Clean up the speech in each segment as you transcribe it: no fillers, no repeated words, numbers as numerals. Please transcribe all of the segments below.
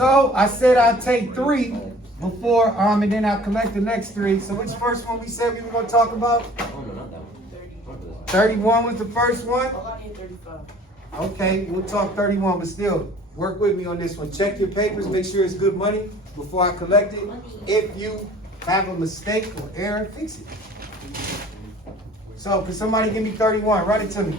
So I said I'd take 3 before, and then I'll collect the next 3. So which first one we said we were going to talk about? 31 was the first one? Okay, we'll talk 31, but still, work with me on this one. Check your papers, make sure it's good money before I collect it. If you have a mistake or error, fix it. So, can somebody give me 31? Write it to me.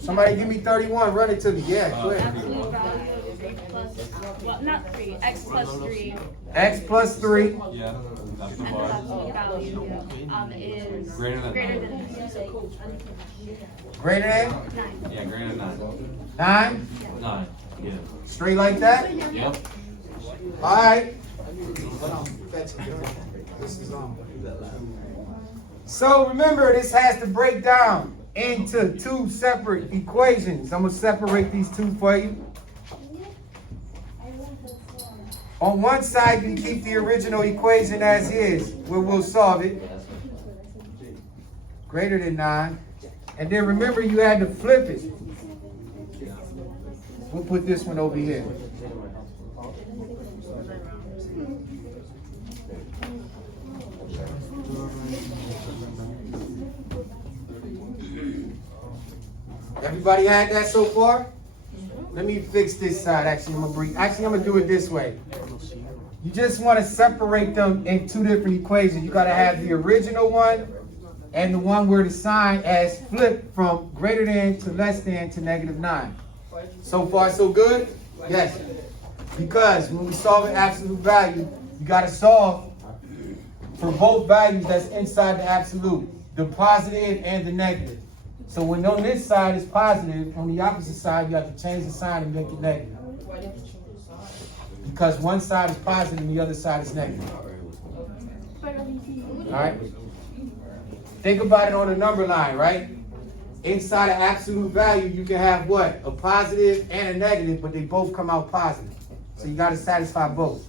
Somebody give me 31. Run it to me. Yeah, go ahead. Absolute value is x plus, well, not 3, x plus 3. X plus 3. Yeah. And the absolute value is Greater than greater 9. than 9. Greater than? Yeah, greater than 9. 9? 9. Yeah. Straight like that? Yep. All right. So remember, this has to break down into 2 separate equations. I'm going to separate these 2 for you. On one side, you keep the original equation as is, where we'll solve it. Greater than 9. And then remember, you had to flip it. We'll put this one over here. Everybody had that so far? Let me fix this side. Actually, I'm gonna do it this way. You just want to separate them in 2 different equations. You gotta have the original one and the one where the sign as flipped from greater than to less than to -9. So far, so good? Yes. Because when we solve an absolute value, you gotta solve for both values that's inside the absolute, the positive and the negative. So when on this side is positive, on the opposite side, you have to change the sign and make it negative. Because one side is positive and the other side is negative. All right? Think about it on the number line, right? Inside of absolute value, you can have what? A positive and a negative, but they both come out positive. So you got to satisfy both.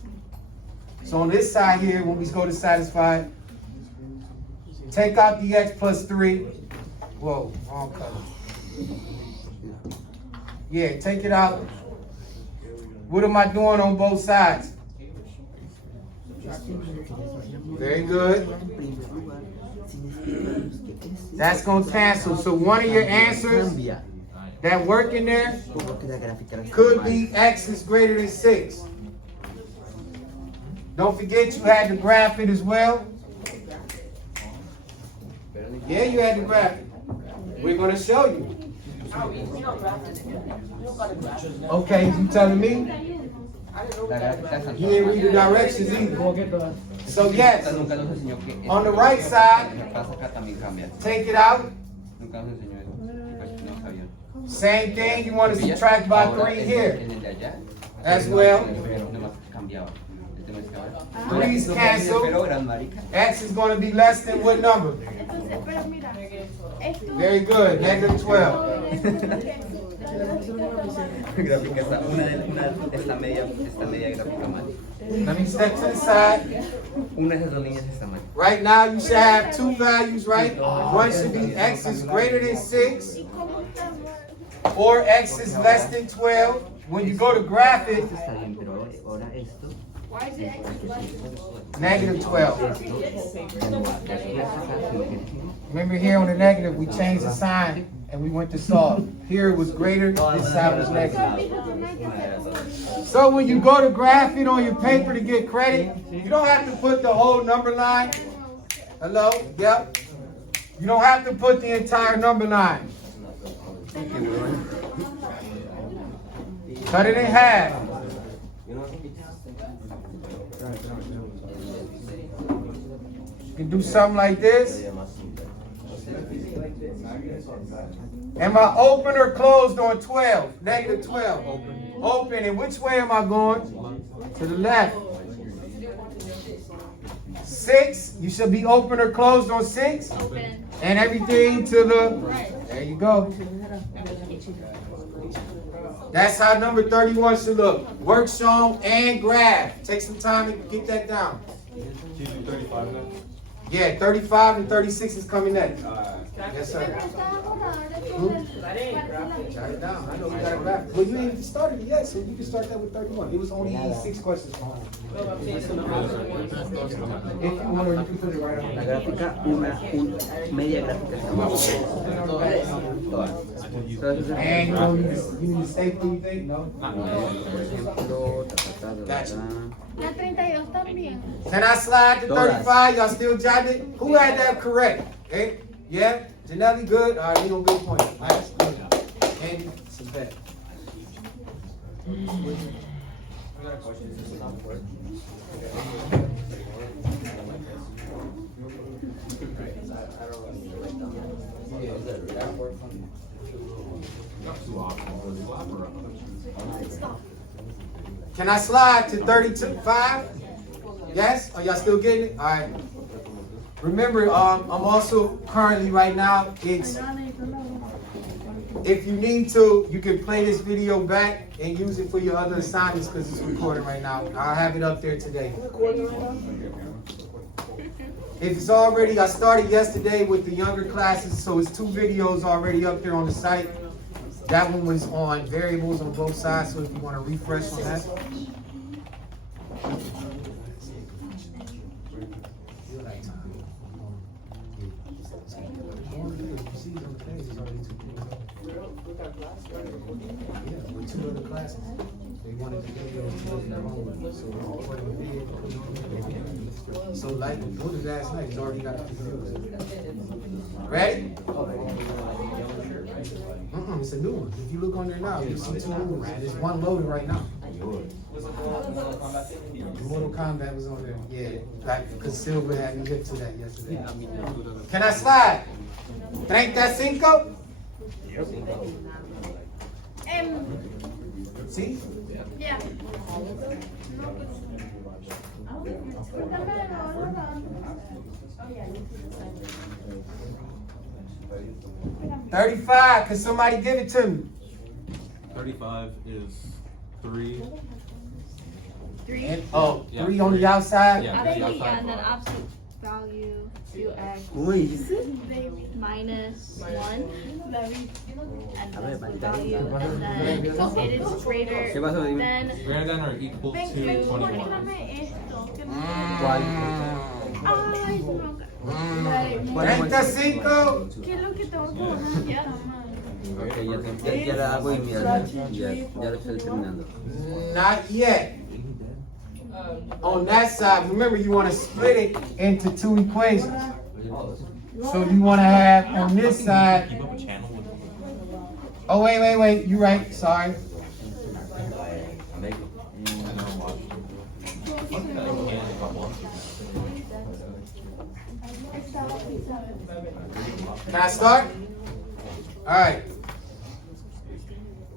So on this side here, when we go to satisfy, take out the x plus 3. Whoa, wrong color. Yeah, take it out. What am I doing on both sides? Very good. That's going to cancel. So one of your answers that work in there could be x is greater than 6. Don't forget you had to graph it as well. Yeah, you had to graph it. We're going to show you. Okay, you telling me? You didn't read the directions either. So yes, on the right side, take it out. Same thing, you want to subtract by 3 here as well. 3's cancel. X is going to be less than what number? Very good, -12. Let me step to the side. Right now you should have 2 values, right? One should be x is greater than 6 or x is less than 12. When you go to graph it, Why is it x plus? -12. Remember here on the negative, we changed the sign and we went to solve. Here it was greater, this side was negative. So when you go to graph it on your paper to get credit, you don't have to put the whole number line. Hello? Yep. You don't have to put the entire number line. Cut it in half. You can do something like this. Am I open or closed on 12? -12. Open. And which way am I going? To the left. 6. You should be open or closed on 6. Open. And everything to the right. There you go. That's how number 31 should look. Work shown and graph. Take some time to get that down. 35 then? Yeah, 35 and 36 is coming next. Yes, sir. Jot it down. I know you got it back. Well, you ain't even started it yet, so you can start that with 31. It was only 6 questions for home. If you want, you can put it right on. La gráfica, media gráfica. Todas. And you need to stay through, you think? No? Por ejemplo, Gotcha. La 32 también. Can I slide to 35? Y'all still jotting it? Who had that correct? Okay? Yeah? Janelli, good? All right, we gonna get a point. All right, good. Andy, it's a bet. Can I slide to 35? Yes? Are y'all still getting it? All right. Remember, I'm also currently right now, it's, if you need to, you can play this video back and use it for your other assignments because it's recording right now. I'll have it up there today. If it's already, I started yesterday with the younger classes, so it's 2 videos already up there on the site. That one was on variables on both sides, so if you want to refresh on that. Yeah, with 2 other classes. They wanted the video in their homework, so we're recording the video. So like we put it last night, he's already got the videos. Ready? It's a new one. If you look on there now, you'll see 2 new ones. There's 1 loaded right now. Mortal Kombat was on there. Yeah, because Silver had me hip to that yesterday. Can I slide? 35? See? Yeah. 35, can somebody give it to me? 35 is 3. 3. And, Yeah, 3 on the 3. outside? Yeah. And then absolute value 2x minus 1. And then value, and then it is greater than Greater than or equal to 21. Ay, no. 35? ¿Qué es lo que tengo que poner? Ya. Ok, ya la hago y mira, ya lo estoy terminando. Not yet. On that side, remember you want to split it into 2 equations. So you want to have on this side. Keep up a channel with Oh, wait. You're right. Sorry. Can I start? All right.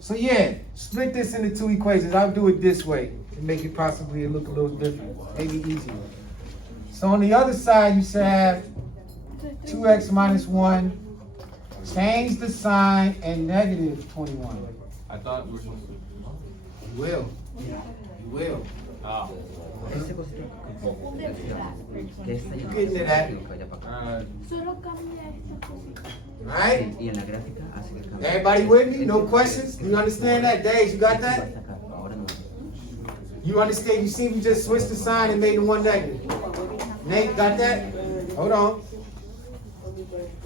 So yeah, split this into 2 equations. I'll do it this way to make it possibly look a little different, maybe easier. So on the other side, you should have 2x minus 1. Change the sign and negative 21. I thought we were supposed to. You will. You will. Oh. Ese cosito. Que esta ya no. Getting to that. Solo cambia esta cosita. Right? Y en la gráfica hace que cambie. Everybody with me? No questions? Do you understand that? Days, you got that? Ahora no. You understand? You see, we just switched the sign and made it 1 negative. Nate, got that? Hold on.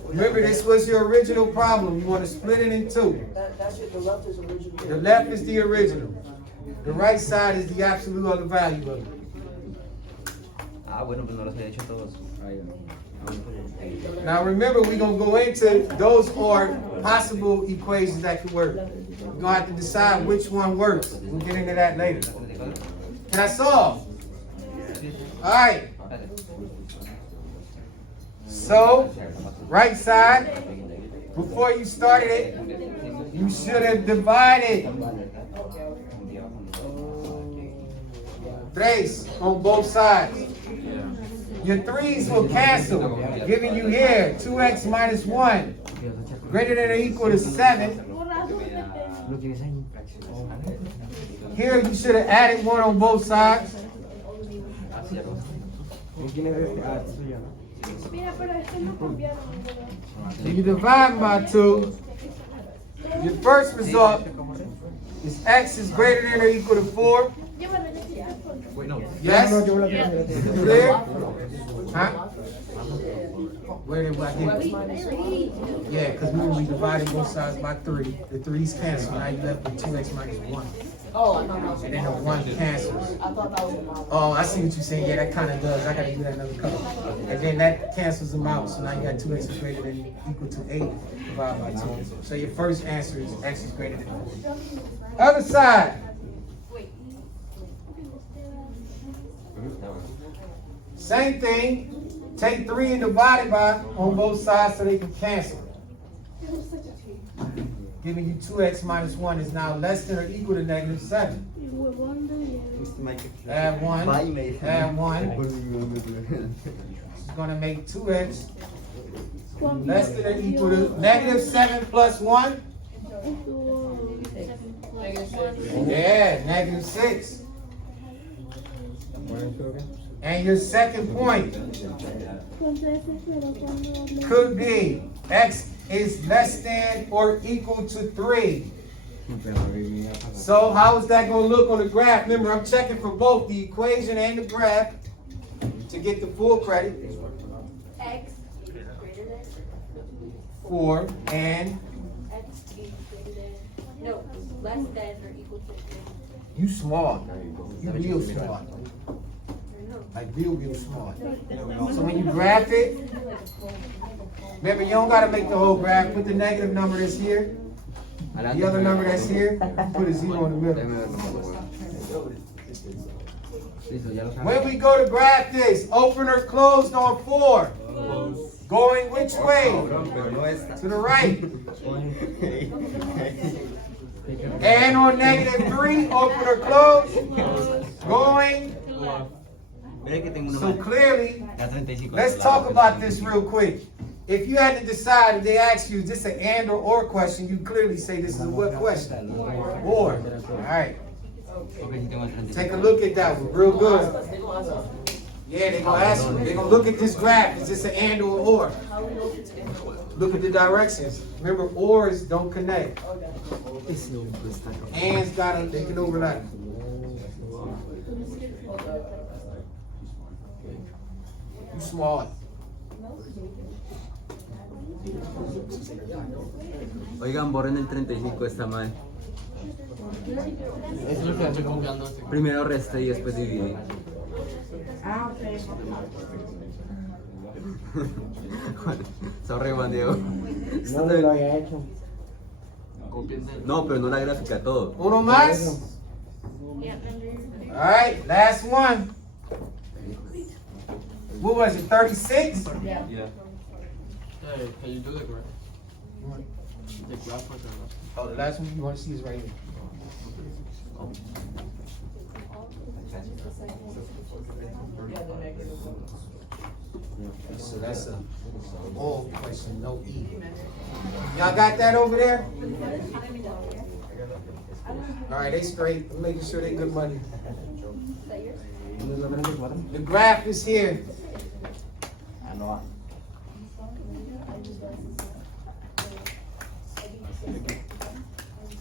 Remember, this was your original problem. You want to split it in 2. That's it, the left is original. The left is the original. The right side is the absolute other value of it. Ah, bueno, pues no los había hecho todos. Ahí va. Now remember, we're going to go into those are possible equations that could work. We're going to have to decide which one works. We'll get into that later. Can I solve? All right. So, right side, before you started it, you should have divided 3 on both sides. Your 3's will cancel, giving you here 2x minus 1 greater than or equal to 7. Here you should have added 1 on both sides. Mira, pero esto no cambiaron. So you divide by 2. Your first result is x is greater than or equal to 4. Wait, no. Yes? Clear? Huh? Where did I get? Yeah, because we divided both sides by 3. The 3's cancel. Now you left with 2x minus 1. Oh, I know, no. And then the 1 cancels. I thought that was the Oh, I see what you're saying. Yeah, that kind of does. I got to do that another color. And then that cancels them out. So now you got 2x is greater than equal to 8 divided by 2. So your first answer is x is greater than 4. Other side. Same thing. Take 3 and divide it by on both sides so they can cancel. Giving you 2x minus 1 is now less than or equal to negative 7. Add 1. Add 1. It's going to make 2x less than or equal to negative 7 plus 1. Yeah, negative 6. And your second point could be x is less than or equal to 3. So how is that going to look on the graph? Remember, I'm checking for both the equation and the graph to get the full credit. X greater than 4 and X greater than, no, less than or equal to 3. you smart. You real smart. Like real smart. So when you graph it, remember you don't gotta make the whole graph. Put the negative number that's here. The other number that's here, put a 0 in the middle. When we go to graph this, open or closed on 4. Going which way? To the right. And on negative 3, open or closed? Going. So clearly, let's talk about this real quick. If you had to decide, if they asked you, is this an and or question, you clearly say this is a what question? Or. All right. Take a look at that one, real good. Yeah, they're going to ask you. They're going to look at this graph. Is this an and or? Look at the directions. Remember, ors don't connect. Ands they can overlap. You smart. Oigan, borren el 35, está mal. Primero resta y después divide. Sorry, Juan Diego. No me lo había hecho. No, pero no la gráfica, todo. Uno más. All right, last one. What was it, 36? Yeah. Hey, can you do the graph? The graph for the Oh, the last one you want to see is right here. So that's a all question, no E. Y'all got that over there? All right, they straight. I'm making sure they good money. The graph is here.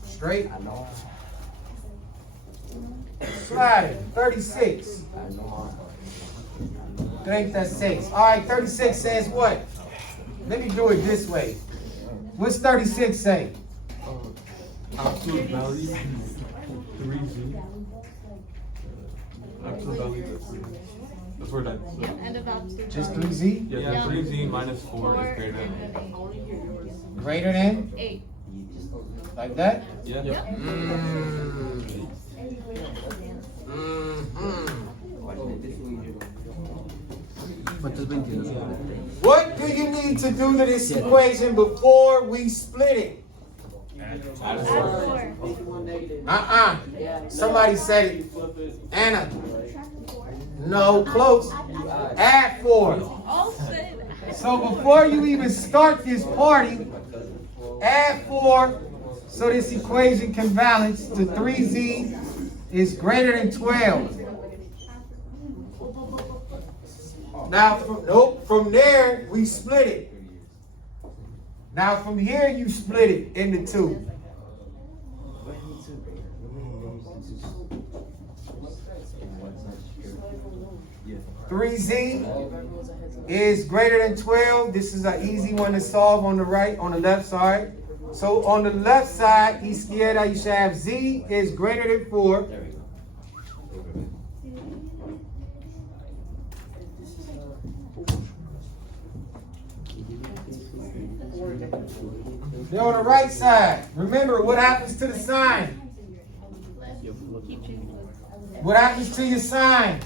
Straight. Slide it. 36. 36. All right, 36 says what? Let me do it this way. What's 36 say? Absolute value 3z. Absolute value is 3. That's where that's. And about to. Just 3z? Yeah, 3z minus 4 is greater than. Greater than? 8. Like that? Yeah. ¿Cuántos 21? What do you need to do to this equation before we split it? Add 4. Somebody said it. Anna. No, close. Add 4. So before you even start this party, add 4 so this equation can balance to 3z is greater than 12. Now, from there, we split it. Now, from here, you split it into two. 3z is greater than 12. This is an easy one to solve on the left side. So on the left side, izquierda, you should have z is greater than 4. Then on the right side, remember what happens to the sign? Keep changing. What happens to your sign?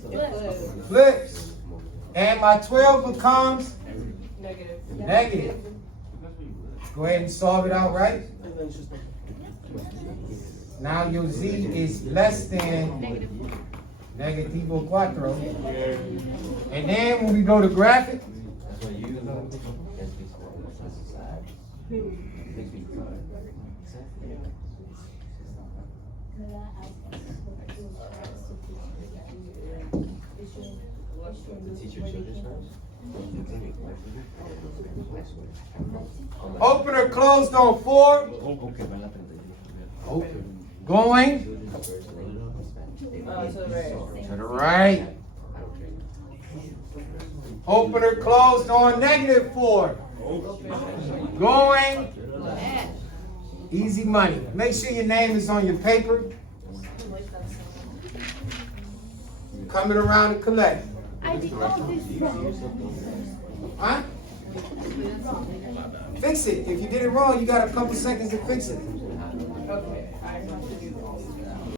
Flip. Flips. And my 12 becomes Negative. negative. Go ahead and solve it out, right? Now your z is less than negativo 4. And then when we go to graphic, open or closed on 4. Open. Going to the right. Open or closed on negative 4. Going. Easy money. Make sure your name is on your paper. Coming around to collect. I did all this wrong. Huh? Fix it. If you did it wrong, you got a couple seconds to fix it.